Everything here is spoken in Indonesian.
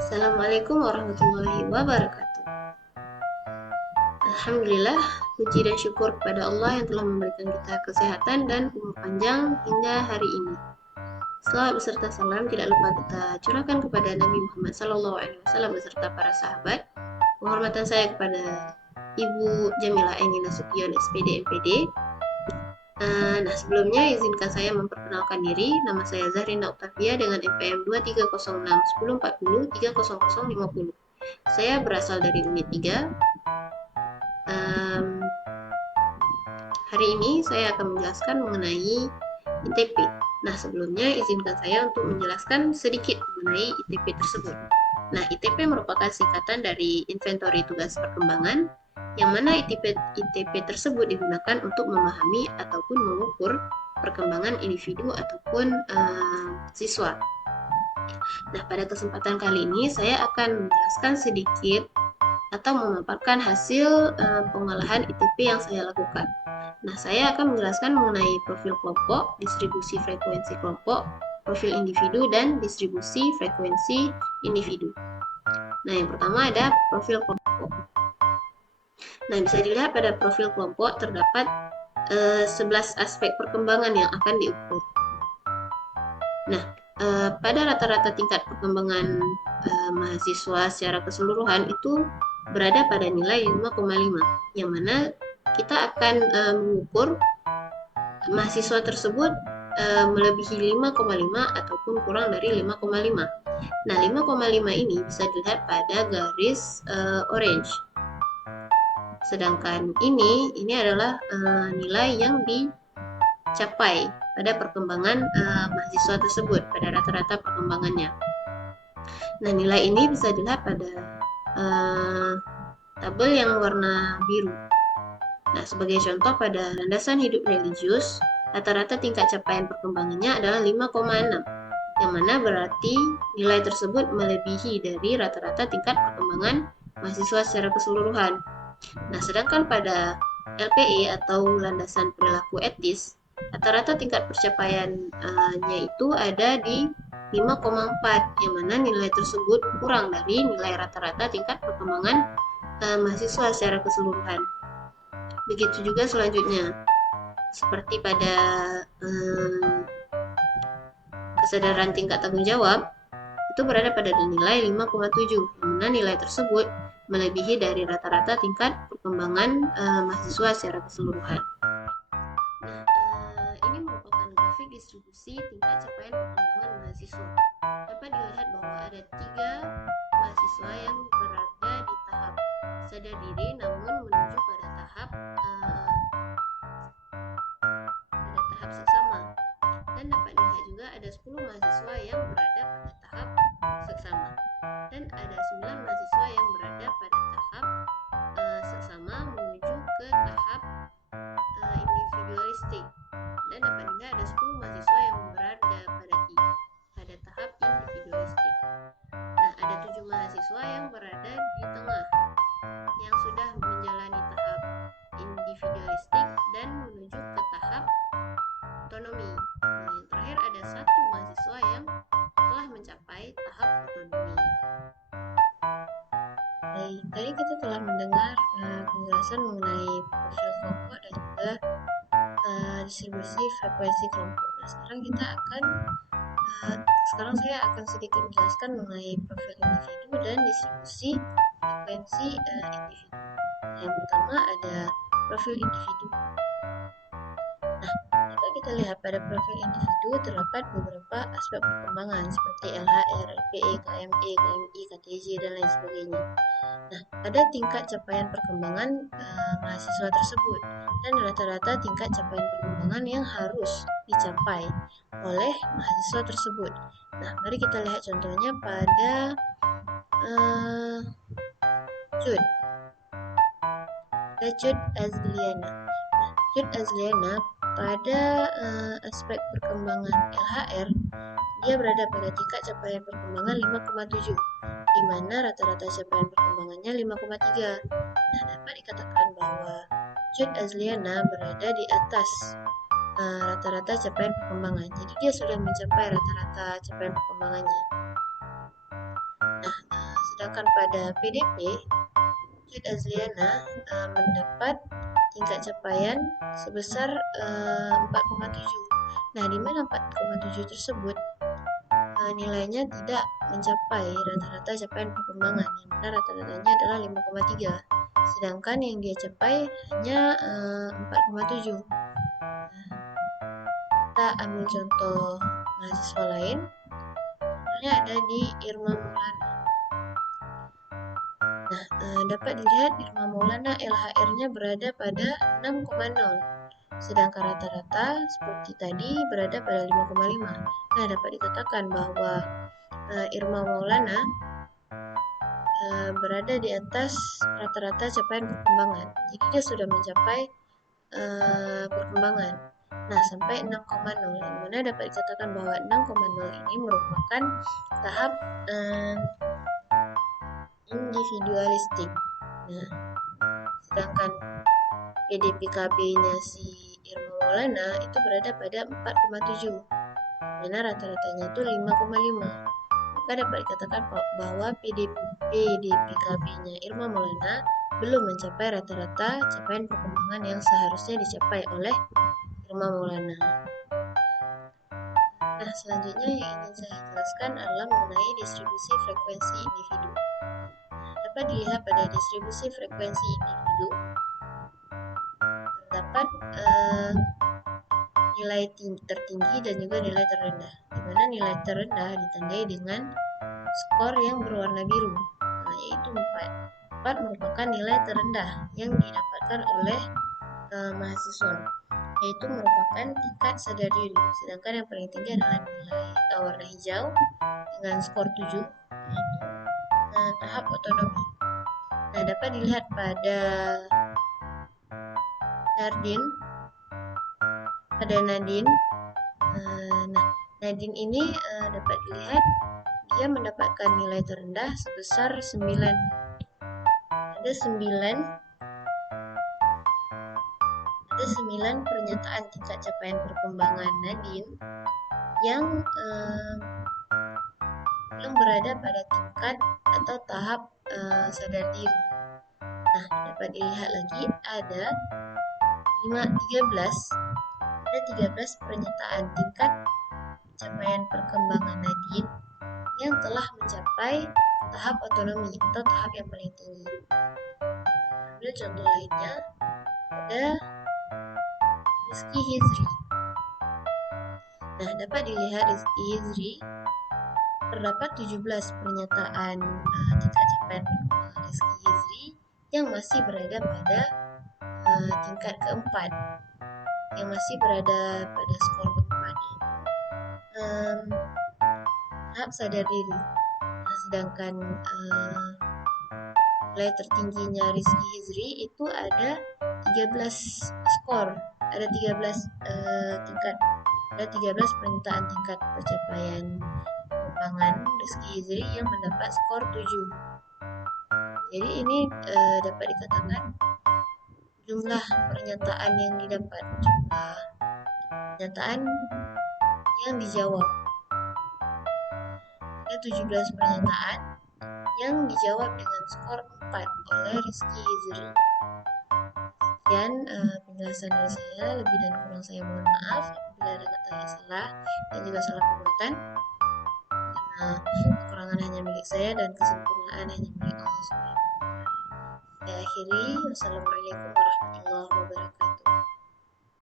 Assalamualaikum warahmatullahi wabarakatuh. Alhamdulillah, puji dan syukur kepada Allah yang telah memberikan kita kesehatan dan umur panjang hingga hari ini. Selawat beserta salam tidak lupa kita curahkan kepada Nabi Muhammad SAW beserta para sahabat. Penghormatan saya kepada Ibu Jamila Enggi Nasution SPD MPD. Nah, sebelumnya izinkan saya memperkenalkan diri. Nama saya Zahrina Octavia dengan NPM 2306 1040 30050. Saya berasal dari unit 3. Hari ini saya akan menjelaskan mengenai ITP. Nah, sebelumnya izinkan saya untuk menjelaskan sedikit mengenai ITP tersebut. Nah, ITP merupakan singkatan dari Inventory Tugas Perkembangan, yang mana ITP tersebut digunakan untuk memahami ataupun mengukur perkembangan individu ataupun siswa. Nah, pada kesempatan kali ini saya akan menjelaskan sedikit atau memaparkan hasil pengolahan ITP yang saya lakukan. Nah, saya akan menjelaskan mengenai profil kelompok, distribusi frekuensi kelompok, profil individu, dan distribusi frekuensi individu. Nah, yang pertama ada profil kelompok. Nah, bisa dilihat pada profil kelompok terdapat 11 aspek perkembangan yang akan diukur. Nah, pada rata-rata tingkat perkembangan mahasiswa secara keseluruhan itu berada pada nilai 5,5, yang mana kita akan mengukur mahasiswa tersebut melebihi 5,5 ataupun kurang dari 5,5. Nah, 5,5 ini bisa dilihat pada garis orange. Sedangkan ini adalah nilai yang dicapai pada perkembangan mahasiswa tersebut, pada rata-rata perkembangannya. Nah, nilai ini bisa dilihat pada tabel yang warna biru. Nah, sebagai contoh pada landasan hidup religius, rata-rata tingkat capaian perkembangannya adalah 5,6, yang mana berarti nilai tersebut melebihi dari rata-rata tingkat perkembangan mahasiswa secara keseluruhan. Nah, sedangkan pada LPE atau landasan perilaku etis, rata-rata tingkat pencapaiannya itu ada di 5,4, yang mana nilai tersebut kurang dari nilai rata-rata tingkat perkembangan mahasiswa secara keseluruhan. Begitu juga selanjutnya, seperti pada kesadaran tingkat tanggung jawab, itu berada pada nilai 5,7, yang mana nilai tersebut melebihi dari rata-rata tingkat perkembangan mahasiswa secara keseluruhan. Nah, ini merupakan grafik distribusi tingkat capaian perkembangan mahasiswa. Dapat dilihat bahwa ada 3 mahasiswa yang berada di tahap sadar diri namun menuju pada tahap seksama. Dan dapat dilihat juga ada 10 mahasiswa yang berada pada tahap seksama. Dan ada 9 mahasiswa yang berada pada tahap seksama menuju ke tahap individualistik. Dan dapat dilihat ada 10 mahasiswa yang berada pada tahap individualistik. Nah, ada 7 mahasiswa yang berada di tengah, yang sudah menjalani tahap individualistik dan menuju ke tahap otonomi. Nah, yang terakhir ada 1 mahasiswa yang telah mencapai tahap otonomi. Baik, tadi kita telah mendengar penjelasan mengenai profil kelompok dan juga distribusi frekuensi kelompok. Nah, sekarang saya akan sedikit menjelaskan mengenai profil individu dan distribusi frekuensi individu. Yang pertama ada profil individu. Nah, dapat kita lihat pada profil individu terdapat beberapa aspek perkembangan seperti LHR, LPE, KME, KMI, KTJ, dan lain sebagainya. Nah, ada tingkat capaian perkembangan mahasiswa tersebut dan rata-rata tingkat capaian perkembangan yang harus dicapai oleh mahasiswa tersebut. Nah, mari kita lihat contohnya pada Jude Azliana. Nah, Jude Azliana pada aspek perkembangan LHR, dia berada pada tingkat capaian perkembangan 5,7, di mana rata-rata capaian perkembangannya 5,3. Nah, dapat dikatakan bahwa Jude Azliana berada di atas rata-rata capaian perkembangan. Jadi dia sudah mencapai rata-rata capaian perkembangannya. Nah, Sedangkan pada PDP, Putri Azliana mendapat tingkat capaian sebesar 4,7. Nah, di mana 4,7 tersebut nilainya tidak mencapai rata-rata capaian perkembangan, yang mana rata-ratanya adalah 5,3. Sedangkan yang dia capai hanya 4,7. Kita ambil contoh mahasiswa lain, contohnya ada di Irma Maulana. Nah, dapat dilihat Irma Maulana LHR-nya berada pada 6,0, sedangkan rata-rata seperti tadi berada pada 5,5. Nah, dapat dikatakan bahwa Irma Maulana berada di atas rata-rata capaian perkembangan. Jadi dia sudah mencapai perkembangan. Nah, sampai 6,0, yang mana dapat dikatakan bahwa 6,0 ini merupakan tahap individualistik. Nah, sedangkan PDPKB-nya si Irma Maulana itu berada pada 4,7, mana rata-ratanya itu 5,5. Maka dapat dikatakan bahwa PDPKB-nya Irma Maulana belum mencapai rata-rata capaian perkembangan yang seharusnya dicapai oleh Irma Maulana. Nah, selanjutnya yang ingin saya jelaskan adalah mengenai distribusi frekuensi individu. Dapat dilihat pada distribusi frekuensi individu terdapat nilai tertinggi dan juga nilai terendah, di mana nilai terendah ditandai dengan skor yang berwarna biru, yaitu 4. 4 merupakan nilai terendah yang didapatkan oleh mahasiswa, yaitu merupakan tingkat sadar diri. Sedangkan yang paling tinggi adalah nilai warna hijau dengan skor 7, yaitu tahap otonomi. Nah, dapat dilihat pada Nadine. Nadine ini dapat dilihat dia mendapatkan nilai terendah sebesar 9. Ada 9 pernyataan tingkat capaian perkembangan Nadine yang belum berada pada tingkat atau tahap sadar diri. Nah, dapat dilihat lagi ada 13 pernyataan tingkat capaian perkembangan Nadine yang telah mencapai tahap otonomi atau tahap yang paling tinggi. Ambil contoh lainnya, ada Rizky Hizri. Nah, dapat dilihat Rizky Hizri terdapat 17 pernyataan tingkat capaian perkembangan Rizky Hizri yang masih berada pada tingkat keempat, yang masih berada pada skor keempat, tahap sadar diri. Nah, sedangkan nilai tertingginya Rizky Hizri itu ada 13 skor, ada 13 tingkat, ada 13 pernyataan tingkat pencapaian perkembangan Rizky Hizri yang mendapat skor 7. Jadi ini dapat dikatakan jumlah pernyataan yang didapat, jumlah pernyataan yang dijawab. Ada 17 pernyataan yang dijawab dengan skor 4 oleh Rizky Hizri. Sekian penjelasan dari saya, lebih dan kurang saya mohon maaf apabila ada kata yang salah dan juga salah perbuatan, karena kekurangan hanya milik saya dan kesempurnaan hanya milik Allah SWT. Saya akhiri, wassalamualaikum warahmatullahi wabarakatuh.